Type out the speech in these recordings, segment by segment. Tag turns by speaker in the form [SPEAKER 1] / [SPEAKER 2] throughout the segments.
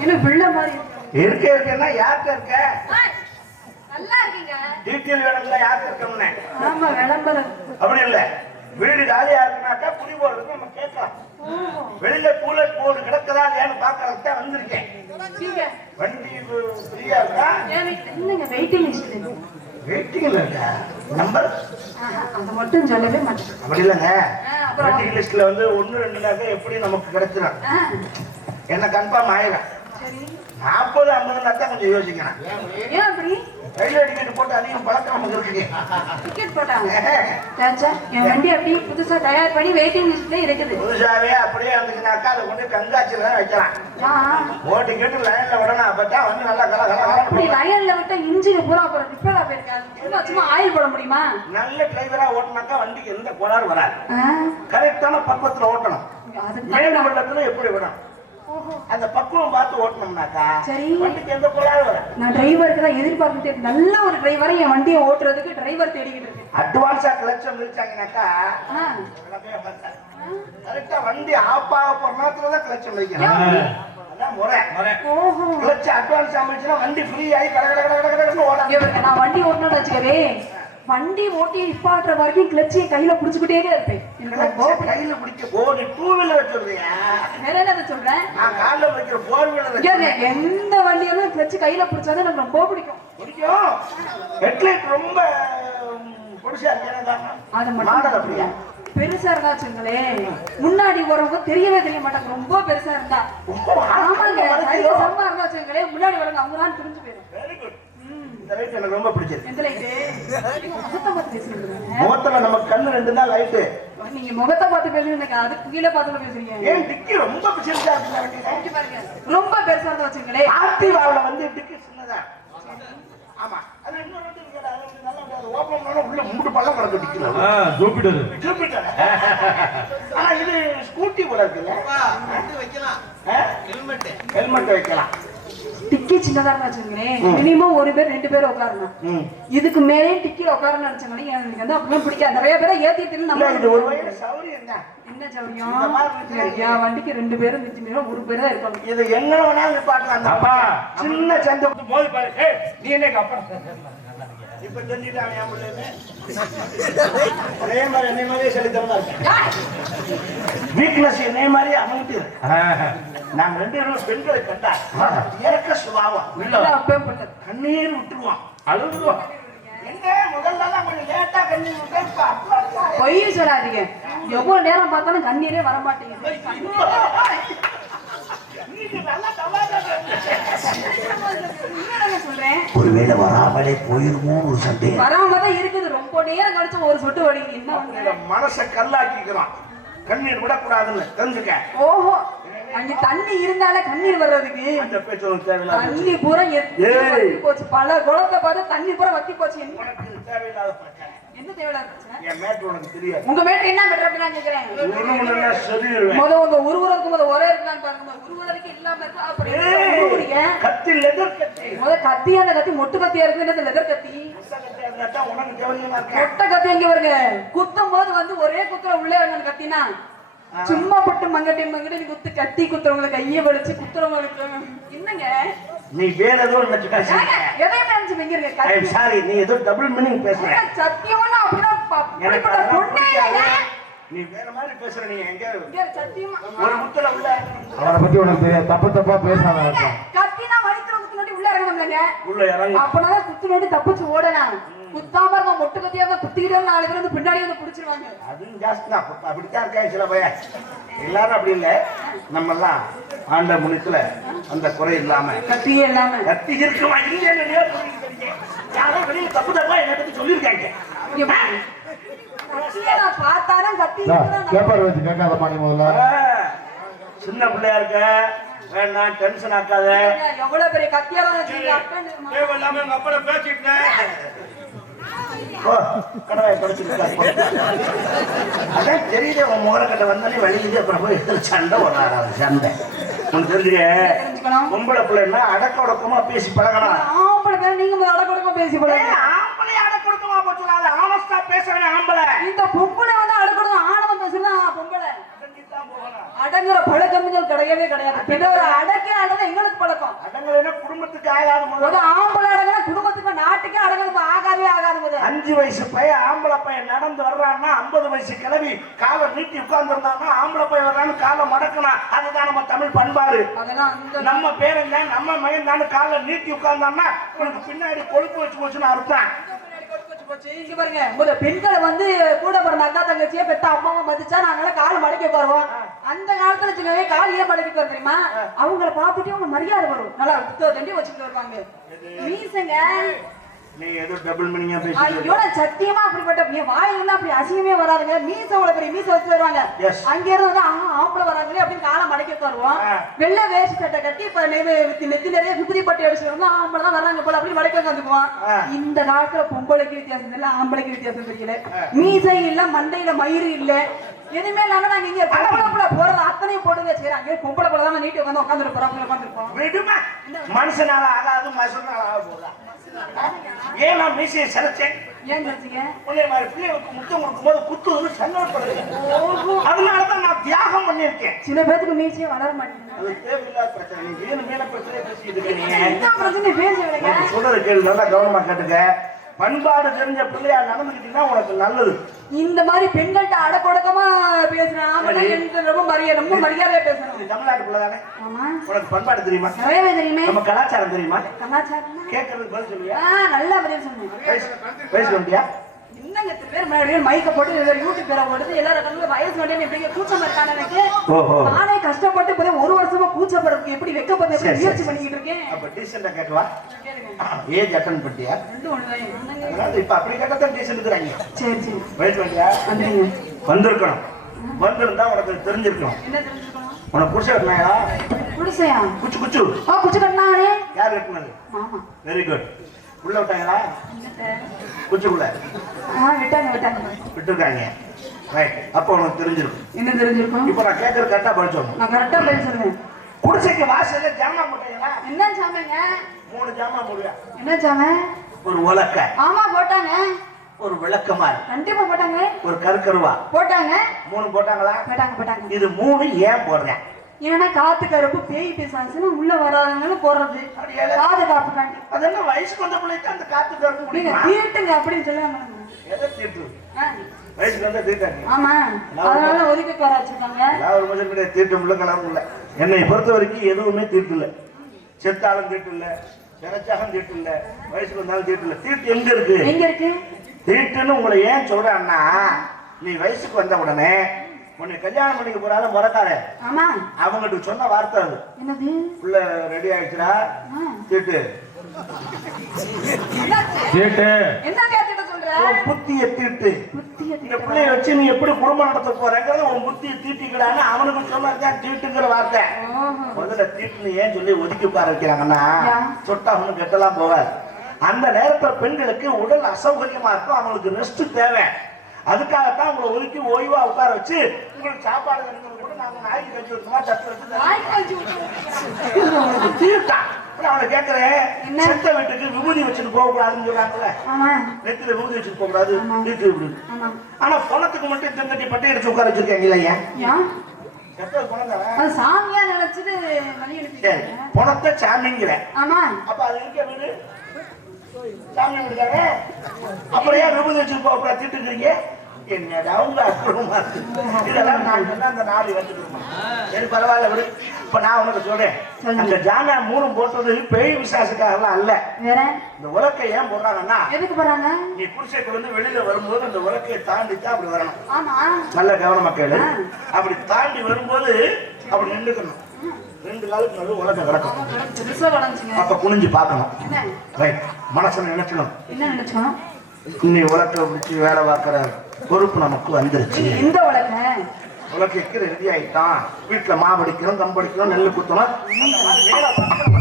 [SPEAKER 1] என்ன பிள்ளை மாதிரி
[SPEAKER 2] இருக்க. இருக்கன்னா யார்கிட்ட இருக்க?
[SPEAKER 1] ஏய், நல்லா இருக்கீங்க.
[SPEAKER 2] டீட்டெயில் வேணும்ல யார்கிட்ட இருக்கோம்னு
[SPEAKER 1] ஆமா விளம்பரம்.
[SPEAKER 2] அப்படி இல்ல. வீடு காலியா இருக்குனாக்கா குடி போடுறது நம்ம கேட்கலாம். வெளியில கூலர் போர்டு கிடக்குதா இல்லையான்னு பாக்கறதுக்கு தான் வந்திருக்கேன். வண்டி ஃப்ரீயா இருக்கா?
[SPEAKER 1] வெயிட்டிங் லிஸ்ட்
[SPEAKER 2] வெயிட்டிங்ல இருக்கா நம்பர்
[SPEAKER 1] அதை மட்டும் சொல்லவே மாட்டேன்.
[SPEAKER 2] அப்படி இல்லைங்க? வெயிட்டிங் லிஸ்ட்ல வந்து ஒண்ணு ரெண்டுனாக்க எப்படி நமக்கு கிடைச்சிடும் என்ன கன்ஃபார்ம் ஆயிடும் நாற்பது ஐம்பதுனா தான் கொஞ்சம் யோசிக்கணும். ரயில்வே டிக்கெட் போட்டு அதிகம் பழக்கம் நமக்கு இருக்கு.
[SPEAKER 1] டிக்கெட் போட்டாங்க. என் வண்டி அப்படி புதுசா தயார் பண்ணி வெயிட்டிங் லிஸ்ட்ல இருக்குது.
[SPEAKER 2] புதுசாவே அப்படியே இருந்துச்சுனாக்கா அதை கொண்டு கண்காட்சியில தான் வைக்கலாம். ஓட்டு கேட்டு லைன்ல விடணும். அப்பதான் வந்து நல்லா கல கல
[SPEAKER 1] அப்படி. லயன்ல விட்டா இன்ஜின் பூரா அப்புறம் ரிப்பேரா போயிருக்காது சும்மா ஆயில் போட முடியுமா?
[SPEAKER 2] நல்ல டிரைவரா ஓட்டினாக்கா வண்டிக்கு எந்த கோளாறு வராது. கரெக்டான பக்குவத்துல ஓட்டணும்.
[SPEAKER 1] தான்.
[SPEAKER 2] வெள்ளத்துல எப்படி
[SPEAKER 1] ஓஹோ.
[SPEAKER 2] அந்த பக்குவம் பார்த்து ஓட்டணும்னாக்கா
[SPEAKER 1] சரி.
[SPEAKER 2] வண்டிக்கு எந்த கோளாறு வராது.
[SPEAKER 1] நான் டிரைவருக்கு தான் எதிர்பார்த்துட்டே. நல்ல ஒரு டிரைவரை என் வண்டியை ஓட்டுறதுக்கு டிரைவர் தேடிக்கிட்டு இருக்கேன்.
[SPEAKER 2] அட்வான்ஸா கிளச்சம் மிதிச்சாங்கனாக்கா
[SPEAKER 1] ஆ,
[SPEAKER 2] கரெக்டா வண்டி ஆஃப் ஆக போற நேரத்துல தான் கிளச்சம் அமைச்சுன்னா வண்டி ஃப்ரீ ஆகி கட கட கட கட ஓடாது.
[SPEAKER 1] நான் வண்டி ஓட்டணும்னு வச்சுக்கவே வண்டி ஓட்டி நிப்பாட்டுற வரைக்கும் கிளச்சியை கையில புடிச்சுக்கிட்டே இருப்பேன்.
[SPEAKER 2] கையில பிடிக்க நீ டூ வீலர் வச்சிருந்தியா
[SPEAKER 1] வேற என்ன சொல்றேன்
[SPEAKER 2] நான் கால்ல வைக்கிற ஃபோர் வீலர்
[SPEAKER 1] எந்த வண்டியாலும் கிளச்சு கையில பிடிச்சாதான் எனக்கு ரொம்ப பிடிக்கும்.
[SPEAKER 2] பிடிக்கும். ஹெட்லைட் ரொம்ப ம், பொடிசா இருக்கேன்
[SPEAKER 1] அது
[SPEAKER 2] மாடல்
[SPEAKER 1] மட்டும்
[SPEAKER 2] அப்படியா?
[SPEAKER 1] பெருசா இருந்தா வச்சுங்களேன் முன்னாடி வரவங்க தெரியவே தெரிய மாட்டாங்க. ரொம்ப பெருசா இருந்தா. ஆமாங்க சம்மா இருந்தா முன்னாடி வரவங்க அவங்க தான் புரிஞ்சு போயிடும்.
[SPEAKER 2] இந்த லைட் எனக்கு ரொம்ப பிடிச்சது
[SPEAKER 1] எந்த லைட்டு முகத்தை பார்த்து பேசுறீங்க
[SPEAKER 2] முகத்துல நம்ம கண்ணு ரெண்டு தான் லைட்டு
[SPEAKER 1] நீங்க முகத்தை பார்த்து பேசுறீங்க எனக்கு அதுக்கு கீழே பார்த்து பேசுறீங்க.
[SPEAKER 2] ஏன் டிக்கி ரொம்ப
[SPEAKER 1] இங்க பாருங்க. ரொம்ப பெருசா இருந்தா வச்சுங்களேன்
[SPEAKER 2] ஆக்டிவாவில் வந்து டிக்கி சின்னதா. ஆமா. அது இன்னொரு அது இருக்கு. அது open பண்ணா உள்ள மூடு பள்ளம் கிடக்கு டிக்கில
[SPEAKER 3] ஜூபிட்டர்.
[SPEAKER 2] ஜூபிட்டர். ஆனா இது ஸ்கூட்டி போல இருக்குல்ல. ஹெல்மெட் வைக்கலாம்.
[SPEAKER 1] டிக்கி சின்னதா வச்சுங்களேன் மினிமம் ஒரு பேர் ரெண்டு பேர் உட்காரணும்.
[SPEAKER 2] ம்.
[SPEAKER 1] இதுக்கு மேலே டிக்கில உட்காரணும் நினைச்சாங்களே எனக்கு வந்து அப்படிலாம் பிடிக்காது. நிறைய பேரை ஏத்திட்டு
[SPEAKER 2] இல்ல
[SPEAKER 1] நம்ம என்ன சௌரியம்? வண்டிக்கு ரெண்டு பேரும் மிஞ்சி மீறும் ஒரு பேர் தான் இருப்பாங்க
[SPEAKER 2] இது எங்க வேணாலும் நிப்பாட்டலாம். சின்ன சந்தை.
[SPEAKER 3] மோதி பாரு. நீ என்ன அப்பா
[SPEAKER 2] இப்ப தெரிஞ்சுட்டாங்க என் பிள்ளைன்னு அதே மாதிரி என்னை மாதிரியே சொல்லித்தரமா இருக்கேன் வீக்னஸ் என்னை மாதிரியே அமைட்டு நாங்க ரெண்டு பேரும் பெண்களை கண்டா இறக்க சுபாவம்
[SPEAKER 1] எல்லாம் அப்பவே போட்டது
[SPEAKER 2] கண்ணீர் விட்டுருவான்
[SPEAKER 3] அழுதுவோம்
[SPEAKER 2] எங்க முதல்ல எல்லாம் கொஞ்சம் கண்ணீர் விட்டேன்
[SPEAKER 1] பொய் சொல்லாதீங்க. எவ்வளவு நேரம் பார்த்தாலும் கண்ணீரே வர மாட்டேங்குது
[SPEAKER 2] நீங்க நல்லா தவாதான்
[SPEAKER 1] உண்மைதாங்க சொல்றேன்
[SPEAKER 2] ஒருவேளை வராமலே போயிருமோ ஒரு சந்தேகம்.
[SPEAKER 1] வராம தான் இருக்குது. ரொம்ப நேரம் கழிச்சு ஒரு சொட்டு வடிக்குது
[SPEAKER 2] மனசை கல்லாக்கிக்கிறான். கண்ணீர் விடக்கூடாதுன்னு தெரிஞ்சுக்க.
[SPEAKER 1] ஓஹோ. அங்க தண்ணி இருந்தாலே கண்ணீர் வர்றதுக்கு.
[SPEAKER 2] அந்த பேச்சு உனக்கு தேவையில்லாத
[SPEAKER 1] தண்ணி பூரா. வத்தி போச்சு? பல குளத்தை பார்த்து தண்ணி பூரா வத்தி போச்சு. என்ன?
[SPEAKER 2] தேவையில்லாத பிரச்சனை.
[SPEAKER 1] என்ன தேவையில்லாத பிரச்சனை?
[SPEAKER 2] என் உனக்கு தெரியாது.
[SPEAKER 1] உங்க மேட்டர் என்ன மேட்டர் அப்படின்னு நான் கேக்குறேன். முத உங்க உருவரம் இருக்கும் போது ஒரே இருக்கான்னு பாருங்க. உருவரைக்கும் இல்லாம இருக்கா? உருவுறீங்க?
[SPEAKER 2] கத்தி லெதர் கத்தி.
[SPEAKER 1] முத கத்தியா அந்த கத்தி மொட்டு கத்தியா இருக்கு? என்னது லெதர் கத்தி? மொட்டை கத்தி எங்க வருங்க குத்தும் போது வந்து ஒரே குத்துற உள்ளே கத்தினா. சும்மா பட்டு மங்கட்டி மங்கட்டி குத்து கத்தி குத்துறவங்களை கையை வலிச்சு குத்துறவங்களுக்கு என்னங்க?
[SPEAKER 2] நீ வேற ஏதோ நினைச்சு பேசுற
[SPEAKER 1] நினைச்சு கத்தி.
[SPEAKER 2] எம் சாரி நீ ஏதோ டபுள் மீனிங் பேசுற.
[SPEAKER 1] சத்தியமா
[SPEAKER 2] எனக்கு
[SPEAKER 1] அப்படிப்பட்ட பொண்ணே. இல்லைங்க.
[SPEAKER 2] நீ வேற மாதிரி பேசுற நீ எங்க?
[SPEAKER 1] சத்தியமா
[SPEAKER 2] ஒரு முத்துல உள்ள.
[SPEAKER 3] அவரை பத்தி உனக்கு தெரியாது. தப்பு தப்பா பேசாத
[SPEAKER 1] கத்தினா வலிக்கிற குத்து நோட்டி உள்ள இறங்கணும்லங்க.
[SPEAKER 2] உள்ள இறங்கி.
[SPEAKER 1] அப்பதான் குத்து நோட்டி தப்பிச்சு ஓடலாம். குத்தாம இருக்க மொட்டு கத்தியா தான் குத்திக்கிட்டே நாலு பேர் வந்து பின்னாடி வந்து பிடிச்சிருவாங்க.
[SPEAKER 2] அதுவும் ஜாஸ்தி தான். அப்ப அப்படித்தான் இருக்காங்க சில பையன். எல்லாரும் அப்படி இல்ல. நம்ம எல்லாம் ஆண்ட முனித்துல அந்த குறை இல்லாம
[SPEAKER 1] கத்தியே இல்லாம.
[SPEAKER 2] கத்தி இருக்குமா இல்லையா யாரோ வெளியில தப்பு தப்பா என்ன பத்தி சொல்லியிருக்காங்க.
[SPEAKER 1] பார்த்தாதான் கத்தி
[SPEAKER 3] பேப்பர் வச்சு கேட்காதம்மா நீ முதல்ல.
[SPEAKER 2] சின்ன பிள்ளையா இருக்க. வேண்டாம் டென்ஷன் ஆக்காத.
[SPEAKER 1] எவ்வளவு பெரிய கத்தியால
[SPEAKER 2] அப்பட பேசிட்டேன். கடவை அதான் தெரியுது உன் முகரக்கட்டை வந்தாலே வலிக்குது அப்புறம் போய் சண்டை வர்றாரு அவர் சண்டை. உனக்கு
[SPEAKER 1] தெரிஞ்சுக்கணும்.
[SPEAKER 2] பொம்பளை பிள்ளைன்னா அடக்க ஒடுக்கமா பேசி பழகணும்.
[SPEAKER 1] ஆம்பளை பேர் நீங்க அடக்கொடுக்க பேசி போடுங்க
[SPEAKER 2] ஆம்பளை அடக்க ஒடுக்கமா போச்சு ஆனஸ்டா பேசுறேன் ஆம்பளை.
[SPEAKER 1] இந்த பொம்பளை
[SPEAKER 2] தான் போகணும்
[SPEAKER 1] அடங்குற பழக்கம்கள் கிடையவே கிடையாது. பெற்றோரை அடக்கே ஆனது எங்களுக்கு பழக்கம்.
[SPEAKER 2] அடங்கலைன்னா குடும்பத்துக்கு ஆகாது
[SPEAKER 1] ஒரு ஆம்பளை அடங்கினா குடும்பத்துக்கு நாட்டுக்கே அடங்குறது ஆகாதே ஆகாது
[SPEAKER 2] அஞ்சு வயசு பையன் ஆம்பளை பையன் நடந்து வர்றான்னா ஐம்பது வயசு கிளவி காலை நீட்டி உட்கார்ந்து இருந்தான்னா ஆம்பளை பையன் வர்றான்னு காலை மடக்கணும் அதுதான் நம்ம தமிழ் பண்பாடு. நம்ம பேரன் தான் நம்ம மகன் தான் காலை நீட்டி உட்கார்ந்தான்னா உனக்கு பின்னாடி கொழுப்பு வச்சு போச்சுன்னு அர்த்தம்.
[SPEAKER 1] இங்க பாருங்க. முத பெண்களை வந்து கூட பிறந்த அக்கா தங்கச்சியே பெத்த அம்மாவை மதிச்சா நாங்களாம் கால் மடக்கி உட்காருவோம் அந்த காலத்துல வச்சுக்கவே கால் ஏன் மடக்கி உட்காரு தெரியுமா? அவங்கள பார்த்துட்டு அவங்க மரியாதை வரும். நல்லா தண்டி வச்சுட்டு வருவாங்க. மீசங்க.
[SPEAKER 2] நீ ஏதோ டபுள் மீனிங்கா
[SPEAKER 1] ஐயோ
[SPEAKER 2] பேசி
[SPEAKER 1] நான் சத்தியமா அப்படிப்பட்ட என் வாயிலாம் அப்படி அசிங்கமே வராதுங்க. மீச உள்ள பெரிய மீச வச்சு வருவாங்க. அங்க இருந்து ஆம்பளை வராங்களே அப்படின்னு காலை மடக்கி உட்காருவோம். வெள்ளை வேஷ்டி சட்டை கட்டி இப்ப நெ- நெத்தி நிறைய குதிரை பட்டி அடிச்சு வந்து ஆம்பளை தான் வர்றாங்க போல அப்படி மடக்கி உட்காந்துக்குவோம். இந்த காலத்துல பொம்பளைக்கு வித்தியாசம் இல்ல ஆம்பளைக்கு வித்தியாசம் தெரியல. மீசை இல்ல மண்டையில மயிறு இல்ல. எதுவுமே இல்லாம நாங்க இங்க பொம்பளை புள்ள போறது அத்தனையும் போட்டுங்க. சரி அங்கே பொம்பளை புள்ள தான் நீட்டு உட்காந்து உட்காந்துட்டு போறோம் உட்காந்துருப்போம்
[SPEAKER 2] மனுஷனால ஆகாது மனுஷனால ஆக போதா ஏன் நான் மீசையை சிலைச்சேன்
[SPEAKER 1] ஏன் சொல்றீங்க
[SPEAKER 2] உன்னை மாதிரி பிள்ளைகளுக்கு முத்தம் கொடுக்கும்போது குத்து வந்து சந்தோஷப்படுது அதனாலதான் நான் தியாகம் பண்ணியிருக்கேன்.
[SPEAKER 1] சில பேத்துக்கு மீசையே வளர மாட்டேங்குது.
[SPEAKER 2] அது தேவையில்லாத பிரச்சனை. நீ வேணும் மேல பிரச்சனை பேசிட்டு இருக்க நீ.
[SPEAKER 1] என்ன பிரச்சனை
[SPEAKER 2] நான் சொல்றது கேள்வி நல்லா கவனமா கேட்டுக்க. பண்பாடு தெரிஞ்ச பிள்ளையா நடந்துக்கிட்டீங்கன்னா உனக்கு நல்லது?
[SPEAKER 1] இந்த மாதிரி பெண்கள்ட்ட அடக்கொடக்கமா பேசுறேன். ஆம்பளை ரொம்ப மரியாதை ரொம்ப மரியாதையா பேசணும்
[SPEAKER 2] நீ தமிழ்நாட்டுக்குள்ள தானே
[SPEAKER 1] ஆமா.
[SPEAKER 2] உனக்கு பண்பாடு தெரியுமா?
[SPEAKER 1] நிறையவே தெரியுமே.
[SPEAKER 2] நம்ம கலாச்சாரம் தெரியுமா?
[SPEAKER 1] கலாச்சாரம்
[SPEAKER 2] கேட்கறதுக்கு பதில் சொல்லுவியா?
[SPEAKER 1] நல்லா பதில்
[SPEAKER 2] வயசு வயசு வண்டியா?
[SPEAKER 1] என்னங்க இத்தனை பேர் முன்னாடி மைக்க போட்டு எல்லாரும் யூடியூப் பேரை போடுது எல்லாரும் கண்ணுல வயசு வண்டியா எப்படிங்க கூச்சம் இருக்கான எனக்கு நானே கஷ்டப்பட்டு இப்போதே ஒரு வருஷமா கூச்சப்படுறதுக்கு எப்படி வெக்கப்படுறது எப்படி முயற்சி. பண்ணிக்கிட்டு இருக்கேன்?
[SPEAKER 2] அப்ப டீசெண்டா
[SPEAKER 1] கேளுங்க.
[SPEAKER 2] ஏஜ் அட்டன்? அதனால இப்ப அப்படி கேட்டா தான் டீசெண்ட் இருக்கிறாங்க.
[SPEAKER 1] சரி சரி.
[SPEAKER 2] வண்டியா
[SPEAKER 1] வந்துருங்க
[SPEAKER 2] வந்திருக்கணும். வந்திருந்தா உனக்கு தெரிஞ்சிருக்கணும்.
[SPEAKER 1] என்ன
[SPEAKER 2] உனக்கு புருஷ கட்டினாயா?
[SPEAKER 1] குடிசையா?
[SPEAKER 2] குச்சு குச்சு.
[SPEAKER 1] ஆ குச்சி கட்டினாங்களே
[SPEAKER 2] யார் கட்டினது? வெரி குட் உள்ள விட்டாங்களா? குச்சுக்குள்ள. விட்டுருக்காங்க. ரைட் அப்போ உனக்கு தெரிஞ்சிருக்கும்
[SPEAKER 1] என்ன தெரிஞ்சிருக்கும்?
[SPEAKER 2] இப்போ நான் கேட்கறது கரெக்டா படிச்சோம்
[SPEAKER 1] நான் கரெக்டா பதில் சொல்லுவேன்
[SPEAKER 2] குடிசைக்கு வாசல்ல ஜாமான் போட்டீங்களா?
[SPEAKER 1] என்ன சாமிங்க
[SPEAKER 2] மூணு ஜாமான் போடுவியா
[SPEAKER 1] என்ன சாம
[SPEAKER 2] ஒரு உலக்க.
[SPEAKER 1] ஆமா போட்டாங்க.
[SPEAKER 2] ஒரு விளக்கமாறு
[SPEAKER 1] கண்டிப்பா போட்டாங்க.
[SPEAKER 2] ஒரு கருக்கருவா.
[SPEAKER 1] போட்டாங்க.
[SPEAKER 2] மூணு போட்டாங்களா?
[SPEAKER 1] போட்டாங்க போட்டாங்க.
[SPEAKER 2] இது மூணு ஏன் போடுறேன்?
[SPEAKER 1] ஏன்னா காத்து கருப்பு பேய் பிசாசுன்னு உள்ள வராதவங்க போறது.
[SPEAKER 2] அப்படியே
[SPEAKER 1] காது காப்பு காண்டி
[SPEAKER 2] அது என்ன வயசுக்கு வந்த பிள்ளைக்கு அந்த காத்து கருப்பு
[SPEAKER 1] நீங்க தீட்டுங்க அப்படின்னு ஆ,
[SPEAKER 2] வயசுக்கு வந்தா தீட்டாங்க.
[SPEAKER 1] ஆமா. அதனால ஒதுக்கி வர வச்சிருக்காங்க.
[SPEAKER 2] ஒரு மனுஷன் கிடையாது தீட்டு முள்ள கலரும் இல்லை. என்னை பொறுத்த வரைக்கும் எதுவுமே தீட்டு இல்லை. செத்தாலும் தீட்டு இல்லை. நினைச்சாலும் தீட்டு இல்லை. வயசுக்கு வந்தாலும் தீட்டு இல்லை. தீட்டு எங்க இருக்கு?
[SPEAKER 1] எங்க இருக்கு?
[SPEAKER 2] தீட்டுன்னு உங்களை ஏன் சொல்றேன்னா நீ வயசுக்கு வந்த உடனே உன்னை கல்யாணம் பண்ணிக்க போறாத முறக்கார.
[SPEAKER 1] ஆமா.
[SPEAKER 2] அவங்ககிட்ட சொன்ன வார்த்தை அது.
[SPEAKER 1] என்னது?
[SPEAKER 2] புள்ள ரெடி ஆயிடுச்சுடா. தீட்டு
[SPEAKER 1] என்னாச்சு?
[SPEAKER 3] கேட்டு.
[SPEAKER 1] என்ன கேட்டுட்டு சொல்ற?
[SPEAKER 2] உன் புத்திய தீட்டு. இந்த. பிள்ளைய வச்சு நீ எப்படி குடும்பம் நடத்த போறேங்கிறது உன் புத்திய தீட்டிக்கடான்னு அவனுக்கு சொன்னதுதான் தீட்டுங்கிற வார்த்தை. முதல்ல தீட்டுன்னு ஏன் சொல்லி ஒதுக்கி வைக்கிறாங்கன்னா
[SPEAKER 1] ஏன்?
[SPEAKER 2] சொட்டா ஒண்ணு கெட்டலாம் போவார் அந்த நேரத்துல பெண்களுக்கு உடல் அசௌகரியமா இருக்கும் அவங்களுக்கு ரெஸ்ட் தேவை. அதுக்காகத்தான் உங்களை ஒதுக்கி ஓய்வா உட்கார வச்சு உங்களுக்கு சாப்பாடு கூட நாங்க நாய்க்கு கஞ்சி வைக்கணுமா தட்டு வச்சு நான் அவனை கேட்கிறேன்? செத்த வீட்டுக்கு விபூதி வச்சுட்டு போக கூடாதுன்னு சொல்றாங்கல்ல நெத்தில விபூதி வச்சுட்டு போக கூடாது இப்படி
[SPEAKER 1] ஆமா.
[SPEAKER 2] ஆனா பணத்துக்கு மட்டும் தெங்கட்டி பட்டை அடிச்சு உட்கார தானே
[SPEAKER 1] அது சாமியா அனுப்பிட்டாங்க
[SPEAKER 2] பணத்தை சாமிங்கிற.
[SPEAKER 1] ஆமா.
[SPEAKER 2] அப்ப அது இருக்க வீடு? சாமி அப்புறம் ஏன் விபூதி போக கூடாது திட்டுக்கிறீங்க என்னடா உங்க அப்புறமா இதெல்லாம் நான் சொன்னா அந்த நாடு வந்துருமா சரி பரவாயில்ல விடு. இப்ப நான் உனக்கு சொல்றேன். அந்த ஜானா மூணும் போட்டது பேய் விசாசுக்காகலாம் அல்ல. இந்த உலக்கை ஏன் போடுறாங்கன்னா
[SPEAKER 1] எதுக்கு போறாங்க
[SPEAKER 2] நீ குடிசைக்கு வந்து வெளியில வரும்போது அந்த உலக்கையை தாண்டி தான் அப்படி வரணும்.
[SPEAKER 1] ஆமா.
[SPEAKER 2] நல்ல கவனமா கேளு. அப்படி தாண்டி வரும்போது அப்படி நின்றுக்கணும். ரெண்டு காலுக்கு நடுவு உலகம் கிடக்கும் அப்ப குனிஞ்சு பார்க்கணும். ரைட் மனசுல
[SPEAKER 1] நினைச்சோம்?
[SPEAKER 2] இன்னி உலக்க பிடிச்சி வேலை பார்க்கிற பொறுப்பு நமக்கு வந்துருச்சு.
[SPEAKER 1] இந்த உலக.
[SPEAKER 2] உலக்கைக்கு ரெடி ஆயிட்டான். வீட்டுல மாவடிக்கிறோம் கம்படிக்கிறோம் நெல் குத்தணும்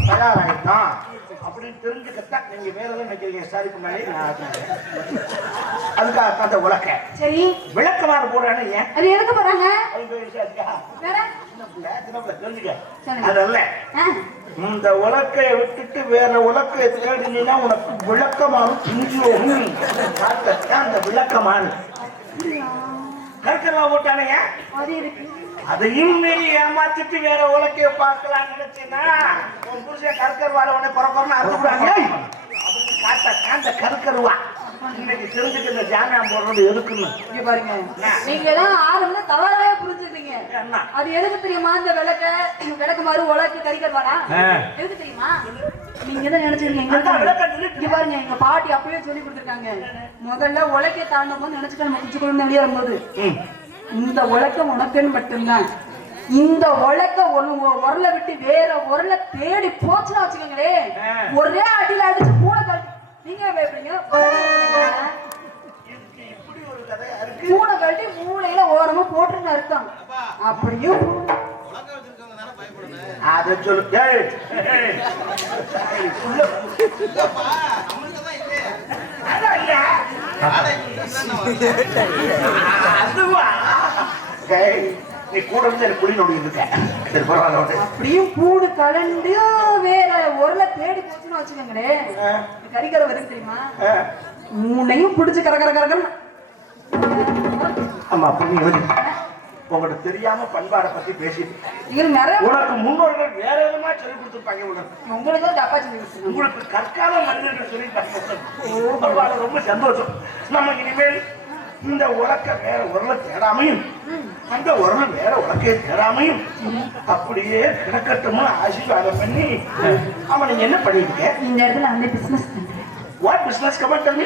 [SPEAKER 2] தயாராகிட்டோம் அப்படின்னு தெரிஞ்சுக்கத்தான் நீங்க வேலை நினைக்கிறீங்க சாரி பண்ணாலே. அதுக்காக அந்த உலக்க
[SPEAKER 1] சரி.
[SPEAKER 2] விளக்கமாறு போடுறேன்னு ஏன்?
[SPEAKER 1] அது எதுக்கு போறாங்க?
[SPEAKER 2] அதல்ல இந்த உலக்கைய விட்டுட்டு வேற உலக்கைய தேடினீங்கன்னா உனக்கு விளக்கமாறு பிஞ்சுவோம் அந்த விளக்கமாறு கற்கரவா போட்டானே
[SPEAKER 1] அது இருக்கு
[SPEAKER 2] அதையும் மீறி ஏமாத்திட்டு வேற உலக்கைய பார்க்கலாம்னு நினைச்சீங்கன்னா உன் புருஷன் கருக்கர் வாழ உடனே பிறக்கணும்னு அறுத்துடுவாங்க காட்ட காந்த கருக்கருவா. இன்னைக்கு தெரிஞ்சுக்க இந்த ஜாமியம் போடுறது எதுக்குன்னு?
[SPEAKER 1] இங்க பாருங்க. நீங்க தான் ஆரம்பத்துல தவறாவே புரிஞ்சுக்கிறீங்க
[SPEAKER 2] என்ன?
[SPEAKER 1] அது எதுக்கு தெரியுமா? இந்த விளக்க விளக்கு மாதிரி உலக்கு கறிக்கிறவாடா. எதுக்கு தெரியுமா? நீங்க தான் நினைச்சிருக்கீங்க. இங்க பாருங்க. எங்க பாட்டி அப்பவே சொல்லி கொடுத்துருக்காங்க. முதல்ல உலக்கை தாண்டும் போது நினைச்சுக்கணும் முடிச்சுக்கணும் வெளியே வரும்போது
[SPEAKER 2] ம்.
[SPEAKER 1] இந்த உலக்கம் உனக்குன்னு மட்டும்தான். இந்த உலக்க உரல விட்டு வேற உரல தேடி போச்சுன்னா வச்சுக்கோங்களேன். ஒரே அடியில அடிச்சு கூட கழட்டி நீங்க
[SPEAKER 2] இருக்கு
[SPEAKER 1] மூளை கழட்டி மூளையில ஓரமா போட்டுன்னு அர்த்தம். அப்படியும்
[SPEAKER 2] அதை சொல்லு. நீ கூட இருந்து குடி நோடி இருக்க. சரி பரவாயில்ல விடு.
[SPEAKER 1] அப்படியும் கூடு கலந்து வேற உரல தேடி போச்சுன்னு வச்சுக்கோங்களேன்.
[SPEAKER 2] ஆ,
[SPEAKER 1] கறிக்கரை வரும் தெரியுமா. மூணையும் பிடிச்சு கர கர கரகன்னு
[SPEAKER 2] ஆமா புண்ணி வந்து உங்கள்ட்ட தெரியாம பண்பாடை பத்தி பேசிட்டு. உனக்கு முன்னோர்கள் வேற விதமா சொல்லி கொடுத்துருப்பாங்க
[SPEAKER 1] உங்களுக்கு தான் தப்பா சொல்லி.
[SPEAKER 2] உங்களுக்கு கற்கால மனிதர்கள் சொல்லி தப்பு பரவாயில்ல ரொம்ப சந்தோஷம். நம்ம இனிமேல் இந்த உலக்க வேற உரலை தேடாமையும் அந்த உரல் வேற உலக்கையை தேடாமையும் அப்படியே கிடக்கட்டும்னு ஆசீர்வாதம் பண்ணி அவன் நீங்க என்ன பண்ணிருக்க
[SPEAKER 1] இந்த இடத்துல வந்து பிசினஸ்
[SPEAKER 2] வாட் பிசினஸ் கமெண்ட் பண்ணி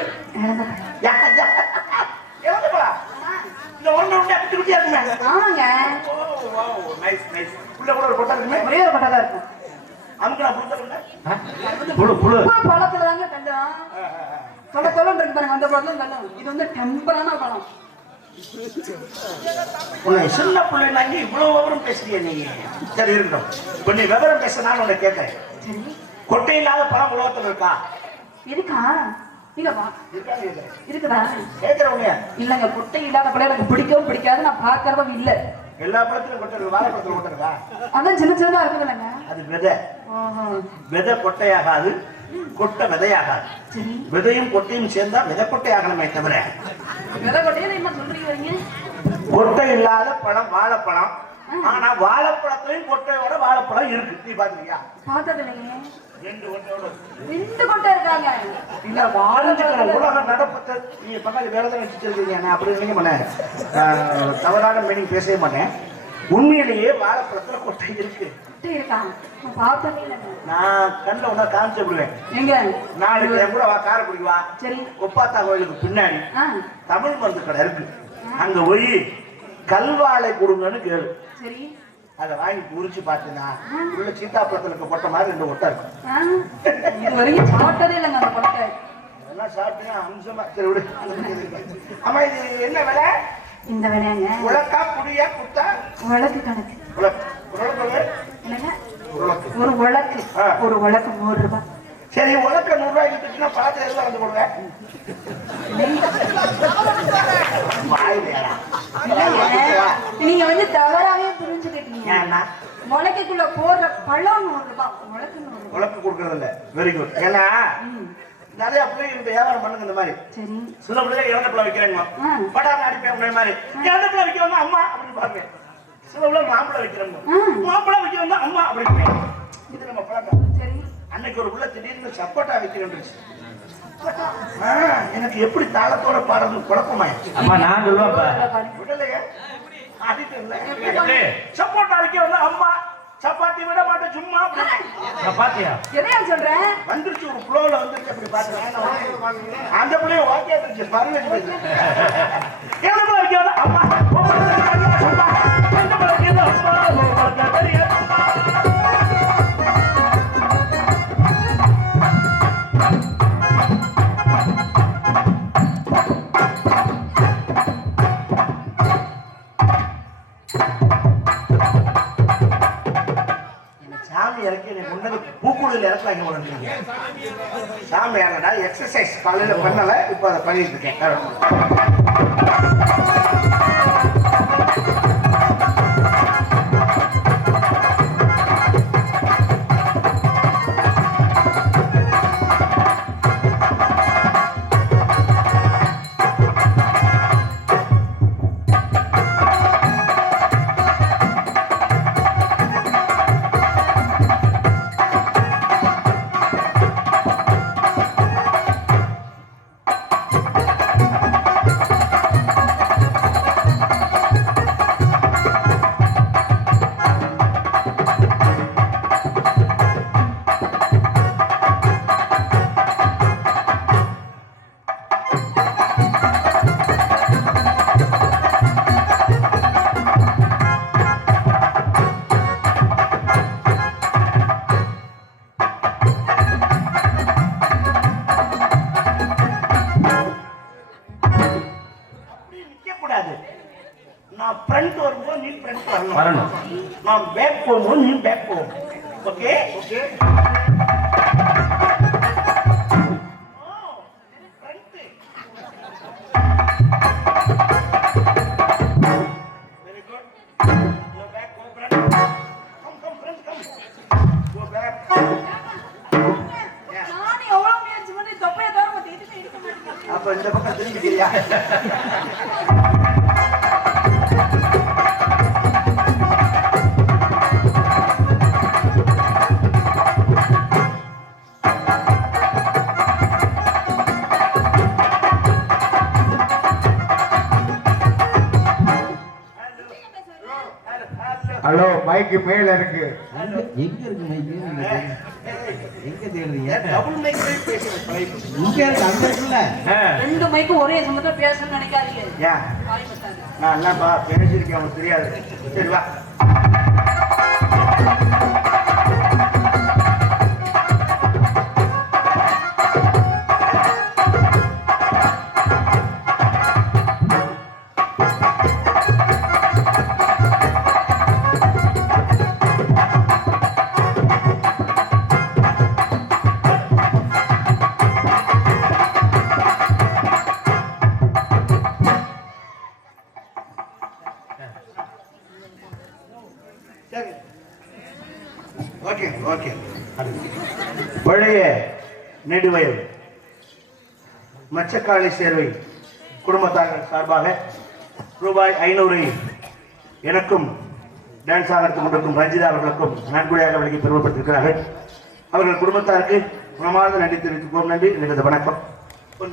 [SPEAKER 2] இந்த ஒன்று ஒன்று அப்படி குட்டியா இருக்குமே
[SPEAKER 1] ஆமாங்க.
[SPEAKER 2] நைஸ் நைஸ் உள்ள கூட ஒரு கொட்டா இருக்குமே.
[SPEAKER 1] ஒரே ஒரு கொட்டை தான் இருக்கும்.
[SPEAKER 2] அமுக்கு நான் கொடுத்துருங்க
[SPEAKER 3] புழு புழு.
[SPEAKER 1] பூரா பழத்துல தாங்க கண்டோம் தொலை தொலைன்னு இருக்கு பாருங்க அந்த பழத்துல கண்டோம் இது வந்து டெம்பரான பழம்
[SPEAKER 2] உன்னை சின்ன பிள்ளைனாங்க இவ்வளவு விவரம் பேசுறிய நீ. சரி இருக்கட்டும் நீ விவரம் பேச நான் உன்னை கேட்கிறேன். கொட்டை இல்லாத பழம் உலகத்துல இருக்கா?
[SPEAKER 1] இருக்கா? இருக்குதா?
[SPEAKER 2] கேட்கிறவங்க.
[SPEAKER 1] இல்லங்க குட்டை இல்லாத பழம் எனக்கு பிடிக்கவும் பிடிக்காது நான் பார்க்கறதும் இல்ல.
[SPEAKER 2] எல்லா பழத்திலும் கொட்டை இருக்கு வாழைப்பழத்துல கொட்டை இருக்கா?
[SPEAKER 1] அதான் சின்ன சின்னதா இருக்குது இல்லைங்க
[SPEAKER 2] அது விதை. விதை கொட்டையாகாது கொட்டை விதையாகாது. விதையும் கொட்டையும் சேர்ந்தா விதை கொட்டையாகணுமே தவிர. கொட்டை இல்லாத பழம் வாழைப்பழம். ஆனா வாழைப்பழத்திலையும் கொட்டையோட வாழைப்பழம் இருக்கு. நீ பாத்துக்கியா ரெண்டு கொட்டையோட.
[SPEAKER 1] ரெண்டு கொட்டை இருக்காங்க.
[SPEAKER 2] இல்ல வாழ்ந்துக்கிற உலக நடப்பத்தை நீங்க பக்கத்துல வேலை தான் வச்சுருக்கீங்க நான் அப்படி பண்ணேன் தவறான மீனிங் பேசவே மாட்டேன். உண்மையிலேயே வாழைப்பழத்துல கொட்டை இருக்கு.
[SPEAKER 1] நான் பார்த்ததே இல்லைங்க
[SPEAKER 2] நான் கண்ணில் ஒன்றா காமிச்சு விடுவேன்
[SPEAKER 1] எங்க?
[SPEAKER 2] நாளைக்கு என் கூட வா காரைக்குடிக்கு வா.
[SPEAKER 1] சரி.
[SPEAKER 2] ஒப்பாத்தா கோயிலுக்கு பின்னாடி தமிழ் மருந்து கடை இருக்கு. அங்க போய் கல்வாழை கொடுங்கன்னு கேளு.
[SPEAKER 1] சரி.
[SPEAKER 2] அதை வாங்கி உரிச்சு பார்த்தீங்கன்னா உள்ள சீத்தாப்பழத்துல கொட்டை மாதிரி ரெண்டு ஒட்டை இருக்கும்.
[SPEAKER 1] இது வரைக்கும் சாப்பிட்டதே இல்லைங்க அந்த கொட்டை
[SPEAKER 2] அதெல்லாம் சாப்பிட்டீங்க அம்சமா. சரி விடு? ஆமா இது என்ன விலை?
[SPEAKER 1] இந்த
[SPEAKER 2] உலக்கா புடியா குத்தா?
[SPEAKER 1] வழக்கு கணக்கு.
[SPEAKER 2] உலக்கு. உலக்கு
[SPEAKER 1] என்னங்க?
[SPEAKER 2] உலக்கு
[SPEAKER 1] ஒரு. ஒரு வழக்கு நூறு ரூபாய்
[SPEAKER 2] சரி உலக்க நூறு ரூபாய்க்கு வித்துச்சுன்னா பழத்தை எதுல வந்து.
[SPEAKER 1] இல்லைங்க. நீங்க வந்து தவறாவே புரிஞ்சுக்கிட்டீங்க. முளைக்குள்ள போடுற பழம் நூறு ரூபாய் முளைக்கு நூறு ரூபாய்
[SPEAKER 2] உலக்கு கொடுக்கறது இல்ல. வெரி குட் ஏன்னா நிறைய பிள்ளைங்க இந்த வியாபாரம் பண்ணுங்க இந்த மாதிரி. சில பிள்ளைங்க இறந்த பிள்ளை வைக்கிறாங்க. படாம அடிப்பேன் மாதிரி. இறந்த பிள்ளை வைக்கிறவங்க அம்மா அப்படின்னு பாருங்க. சில பிள்ளை மாம்பழம் வைக்கிறாங்க
[SPEAKER 1] ஆ.
[SPEAKER 2] மாம்பழம் வைக்கிறவங்க அம்மா அப்படின்னு இது நம்ம பழக்கம்.
[SPEAKER 1] சரி
[SPEAKER 2] அன்னைக்கு ஒரு பிள்ளை திடீர்னு சப்போட்டா வைக்கிறேன் எனக்கு எப்படி தாளத்தோட பாடுறது குழப்பமாயிருச்சு
[SPEAKER 3] அம்மா நான் சொல்லுவேன்ப்பா
[SPEAKER 2] விடலையே? சப்போட்டா வைக்கிறவங்க அம்மா சப்பாத்தி விட மாட்டேன் சும்மா அப்படின்னு.
[SPEAKER 3] நான் பாத்தியா
[SPEAKER 1] எதையா சொல்றேன்
[SPEAKER 2] வந்துருச்சு ஒரு ஃப்ளோல வந்துருச்சு அப்படி பாத்துறேன் அந்த பிள்ளைய வாக்கியா இருந்துச்சு அம்மா உங்களுக்கு தெரியாதா? அம்மா. சாமி இறங்கடா எக்ஸசைஸ் காலையில் பண்ணலை இப்போ அதை பண்ணிட்டு இருக்கேன்.
[SPEAKER 4] ஹலோ மைக்கு மேல இருக்கு.
[SPEAKER 5] எங்க இருக்கு மைக்கு? எங்க தேடுறீங்க?
[SPEAKER 2] டபுள் பழகிட்டு.
[SPEAKER 5] இங்க இருக்கு அங்க இருக்குல்ல?
[SPEAKER 1] ரெண்டு மைக்கும் ஒரே சமயத்துல பேசணும்னு நினைக்காதீங்க.
[SPEAKER 2] நான் என்னப்பா பேசியிருக்கேன் உனக்கு தெரியாது. சரி வா. நெடுவயல் மச்சக்காளி சேர்வை குடும்பத்தார் சார்பாக ரூபாய் ஐநூறு எனக்கும் டான்ஸ் ஆகிறதுக்கு கொண்டிருக்கும் ரஞ்சிதா அவர்களுக்கும் நன்கொடையாக வழங்கி பெருமைப்பட்டிருக்கிறார்கள் அவர்கள் குடும்பத்தாருக்கு மனமார்ந்த நன்றி தெரிவித்துக்கோம். நன்றி. எனது வணக்கம்.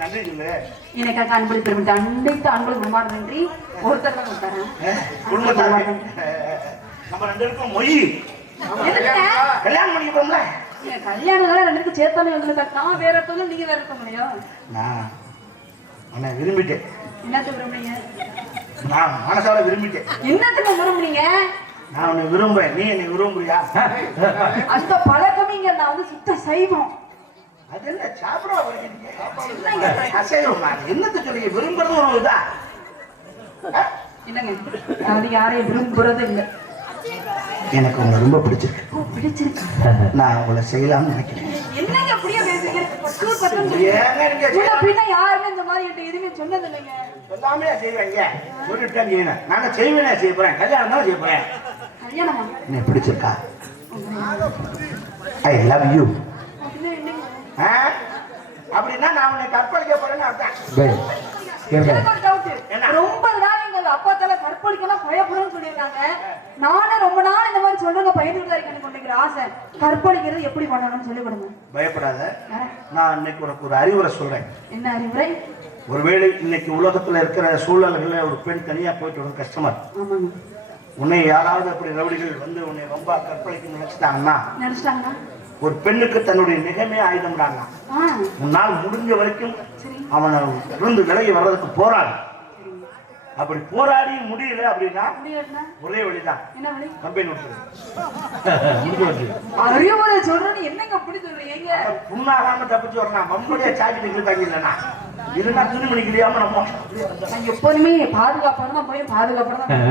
[SPEAKER 2] நன்றி சொல்லுங்க.
[SPEAKER 1] எனக்கு அன்பளி பெருமிட்டு அன்றைக்கு அன்பளுக்கு ரொம்ப நன்றி. ஒருத்தர்
[SPEAKER 2] நம்ம ரெண்டு
[SPEAKER 1] எதுக்குங்க?
[SPEAKER 2] கல்யாணம் பண்ணிக்கிறோம்ல
[SPEAKER 1] நீங்க கல்யாணம் ரெண்டுக்கு சேர்த்தானே நான் வேற ஒருத்தவங்க நீங்க வேற இருக்க முடியும்
[SPEAKER 2] நான் உன்னை விரும்பிட்டேன்.
[SPEAKER 1] என்னத்த விரும்புறீங்க?
[SPEAKER 2] நான் மனசால விரும்பிட்டேன்.
[SPEAKER 1] என்னத்துக்கு விரும்புறீங்க?
[SPEAKER 2] நான் உன்னை விரும்புறேன். நீ என்னை விரும்புறியா?
[SPEAKER 1] அந்த பழக்கமிங்க நான் வந்து சுத்த சைவம்.
[SPEAKER 2] அது என்ன சாப்பிட அசைவம்? என்னத்த சொல்றீங்க? விரும்புறது ஒரு இதா? ஆ?
[SPEAKER 1] என்னங்க? அது யாரையும் விரும்புறது இல்லை
[SPEAKER 2] எனக்கு உங்களை ரொம்ப பிடிச்சிருக்கு.
[SPEAKER 1] பிடிச்சிருக்கு?
[SPEAKER 2] நான் உங்களை செய்யலாம்னு நினைக்கிறேன்.
[SPEAKER 1] என்னங்க அப்படியே பேசுறீங்க? பத்து பத்து
[SPEAKER 2] ஏங்க நீங்க
[SPEAKER 1] முன்ன பின்ன யாருமே இந்த மாதிரி என்கிட்ட எதுவுமே சொன்னது இல்லைங்க.
[SPEAKER 2] சொல்லாமே செய்வேங்க சொல்லிட்டேன் செய்யணும் நான் செய்வேனே செய்ய போறேன். கல்யாணம் தான் செய்ய போறேன்.
[SPEAKER 1] கல்யாணமா?
[SPEAKER 2] பிடிச்சிருக்கா? ஐ லவ் யூ
[SPEAKER 1] அப்படின்னா
[SPEAKER 2] நான் உன்னை கற்பழிக்க போறேன்னு அர்த்தம்?
[SPEAKER 1] ரொம்ப அப்பா தலை கற்பழிக்கலாம் பயப்படணும்னு சொல்லியிருக்காங்க. நானே ரொம்ப நாள் இந்த மாதிரி சொல்றேங்க பயந்துட்டு தான் எனக்கு ஒன்றைக்கு ஆசை. கற்பழிக்கிறது எப்படி பண்ணணும்னு சொல்லி கொடுங்க.
[SPEAKER 2] பயப்படாத. நான் இன்னைக்கு உனக்கு ஒரு அறிவுரை சொல்றேன்.
[SPEAKER 1] என்ன அறிவுரை?
[SPEAKER 2] ஒருவேளை இன்னைக்கு உலகத்துல இருக்கிற சூழல்கள்ல ஒரு பெண் தனியா போயிட்டு வரும் கஷ்டமா உன்னை யாராவது அப்படி ரவுடிகள் வந்து உன்னை ரொம்ப கற்பழிக்க நினைச்சிட்டாங்கன்னா
[SPEAKER 1] நினைச்சிட்டாங்கன்னா
[SPEAKER 2] ஒரு பெண்ணுக்கு தன்னுடைய நிகமே ஆயுதம்டாங்க உன்னால் முடிஞ்ச வரைக்கும் அவனை இருந்து விலகி வர்றதுக்கு போராடு. அப்படி போராடி முடியல அப்படின்னா ஒரே வழிதான்.
[SPEAKER 1] என்ன வழி?
[SPEAKER 2] கம்பெனி
[SPEAKER 1] அறிவுரை சொல்றேன்னு என்னங்க அப்படி சொல்றீங்க?
[SPEAKER 2] புண்ணாகாம தப்பிச்சு வரலாம். மம்படியா சாக்கி நிற்கிறாங்க இல்லைன்னா. இருந்தா துணி மணிக்கலையாம நம்ம
[SPEAKER 1] நான் எப்போதுமே பாதுகாப்பாக தான் போய் பாதுகாப்பாக தான்